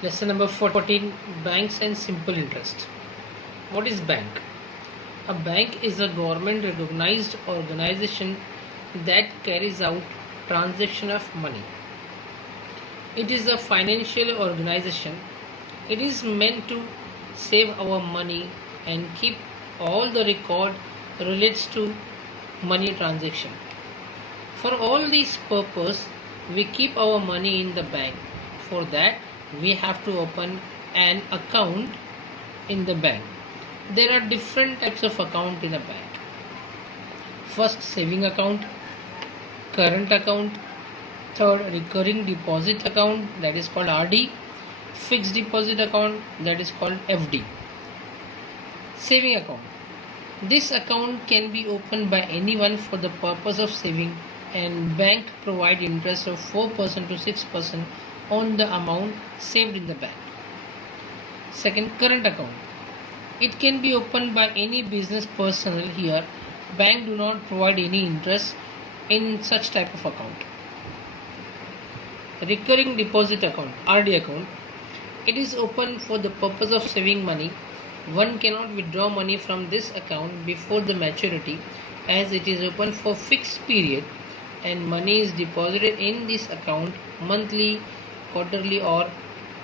Lesson number 14, Banks and Simple Interest. What is bank? A bank is a government recognized organization that carries out transaction of money. It is a financial organization. It is meant to save our money and keep all the record relates to money transaction. For all these purpose, we keep our money in the bank. For that, we have to open an account in the bank. There are different types of account in a bank. First, saving account, current account, third, recurring deposit account, that is called RD, fixed deposit account, that is called FD. Saving account. This account can be opened by anyone for the purpose of saving, and bank provide interest of 4% to 6% on the amount saved in the bank. Second, current account. It can be opened by any business personnel. Here, bank do not provide any interest in such type of account. Recurring deposit account, RD account. It is open for the purpose of saving money. One cannot withdraw money from this account before the maturity, as it is open for fixed period and money is deposited in this account monthly, quarterly or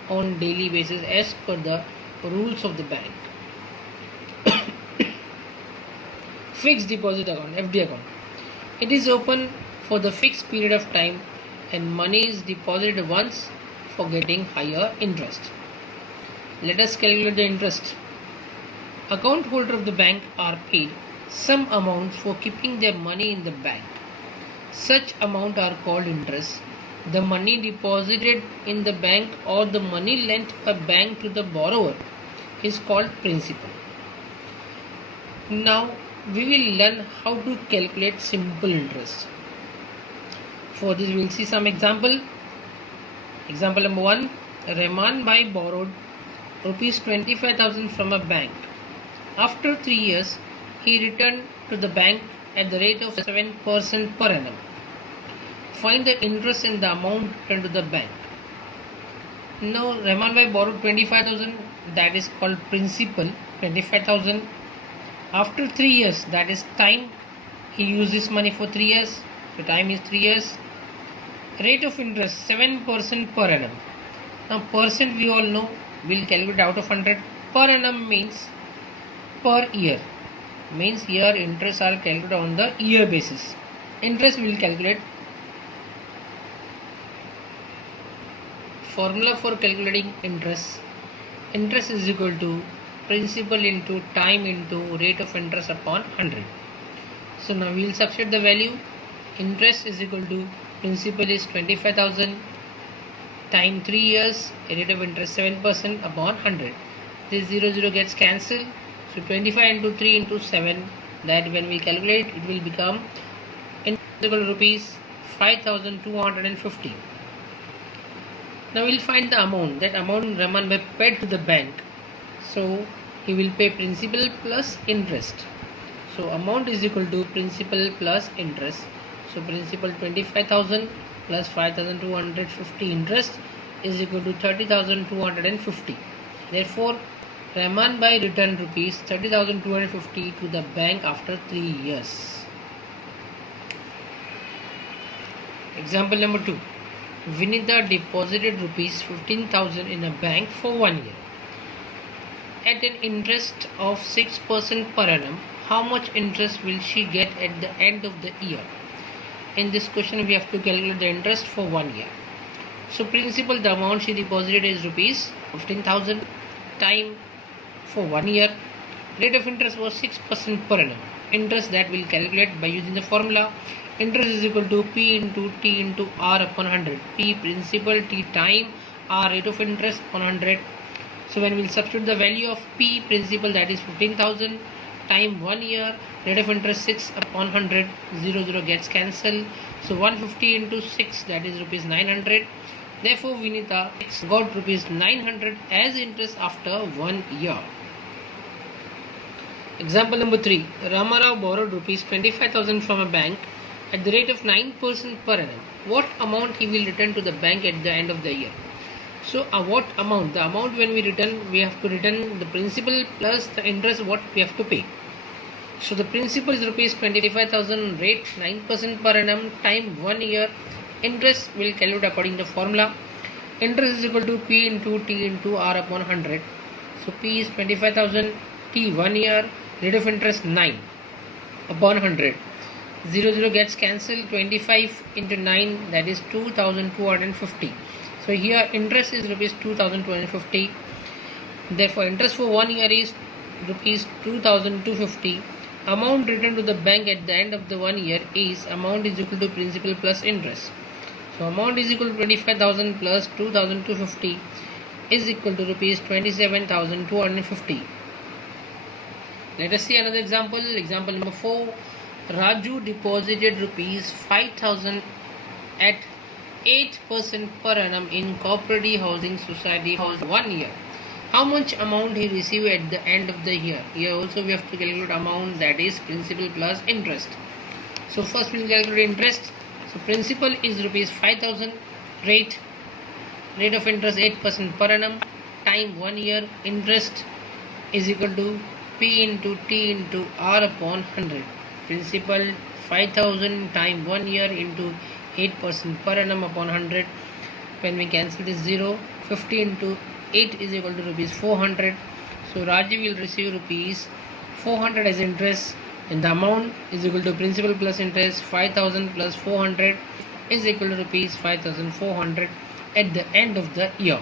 on daily basis as per the rules of the bank. Fixed deposit account, FD account. It is open for the fixed period of time and money is deposited once for getting higher interest. Let us calculate the interest. Account holder of the bank are paid some amounts for keeping their money in the bank. Such amount are called interest. The money deposited in the bank or the money lent by bank to the borrower is called principal. Now we will learn how to calculate simple interest. For this we will see some example. Example number 1. Rahman Bhai borrowed rupees 25,000 from a bank. After 3 years, he returned to the bank at the rate of 7% per annum. Find the interest in the amount returned to the bank. Now, Rahman Bhai borrowed 25,000, that is called principal, 25,000. After 3 years, that is time, he used this money for 3 years, the time is 3 years. Rate of interest, 7% per annum. Now, percent we all know, we will calculate out of 100. Per annum means per year, means here interest are calculated on the year basis. Interest we will calculate. Formula for calculating interest. Interest is equal to principal into time into rate of interest upon 100. So now we will substitute the value. Interest is equal to principal is 25,000 time 3 years, rate of interest 7% upon 100. This 0 gets cancelled. So 25 into 3 into 7, that when we calculate it will become rupees 5,250. Now we will find the amount. That amount Rahman Bhai paid to the bank. So he will pay principal plus interest. So amount is equal to principal plus interest. So principal 25,000 plus 5,250 interest is equal to 30,250. Therefore, Rahman Bhai returned rupees 30,250 to the bank after 3 years. Example number 2. Vinita deposited rupees 15,000 in a bank for 1 year. At an interest of 6% per annum, how much interest will she get at the end of the year? In this question, we have to calculate the interest for 1 year. So, principal, the amount she deposited is rupees 15,000 time for 1 year. Rate of interest was 6% per annum. Interest that will calculate by using the formula. Interest is equal to P into T into R upon 100. P principal, T time, R rate of interest upon 100. So when we will substitute the value of P principal, that is 15,000 time 1 year, rate of interest 6 upon 100, 0 gets cancelled. So 150 into 6, that is rupees 900. Therefore, Vinita got rupees 900 as interest after 1 year. Example number 3. Ramarao borrowed rupees 25,000 from a bank at the rate of 9% per annum. What amount he will return to the bank at the end of the year? So what amount? The amount when we return, we have to return the principal plus the interest what we have to pay. So the principal is rupees 25,000, rate 9% per annum, time 1 year. Interest will calculate according to the formula. Interest is equal to P into T into R upon 100. So P is 25,000, T 1 year, rate of interest 9 upon 100. 0 gets cancelled, 25 into 9, that is 2,250. So here interest is rupees 2,250. Therefore interest for 1 year is rupees 2,250. Amount returned to the bank at the end of the 1 year is amount is equal to principal plus interest. So amount is equal to 25,000 plus 2,250 is equal to rupees 27,250. Let us see another example. Example number 4. Raju deposited rupees 5,000 at 8% per annum in Cooperative Housing Society for 1 year. How much amount he received at the end of the year? Here also we have to calculate amount, that is principal plus interest. So first we will calculate interest. So principal is rupees 5,000, rate of interest 8% per annum, time 1 year, interest is equal to P into T into R upon 100. Principal 5,000 time 1 year into 8% per annum upon 100. When we cancel this 0, 50 into 8 is equal to rupees 400. So Rajiv will receive rupees 400 as interest, and the amount is equal to principal plus interest. 5,000 plus 400 is equal to rupees 5,400 at the end of the year.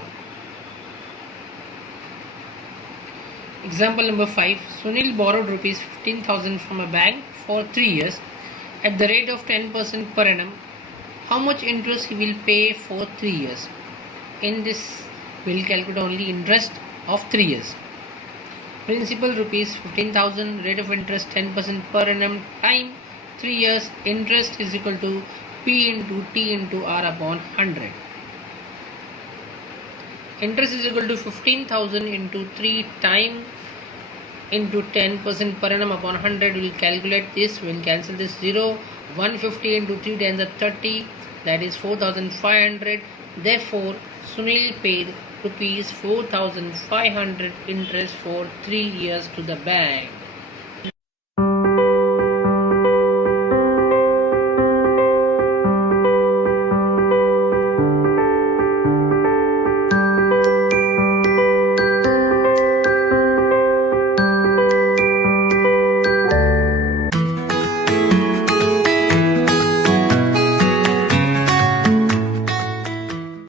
Example number 5. Sunil borrowed rupees 15,000 from a bank for 3 years at the rate of 10% per annum. How much interest he will pay for 3 years? In this we will calculate only interest of 3 years. Principal rupees 15,000, rate of interest 10% per annum, time 3 years, interest is equal to P into T into R upon 100. Interest is equal to 15,000 into 3 time into 10% per annum upon 100. We will calculate this. We will cancel this 0. 150 into 3 times are 30. That is 4,500. Therefore, Sunil paid rupees 4,500 interest for 3 years to the bank.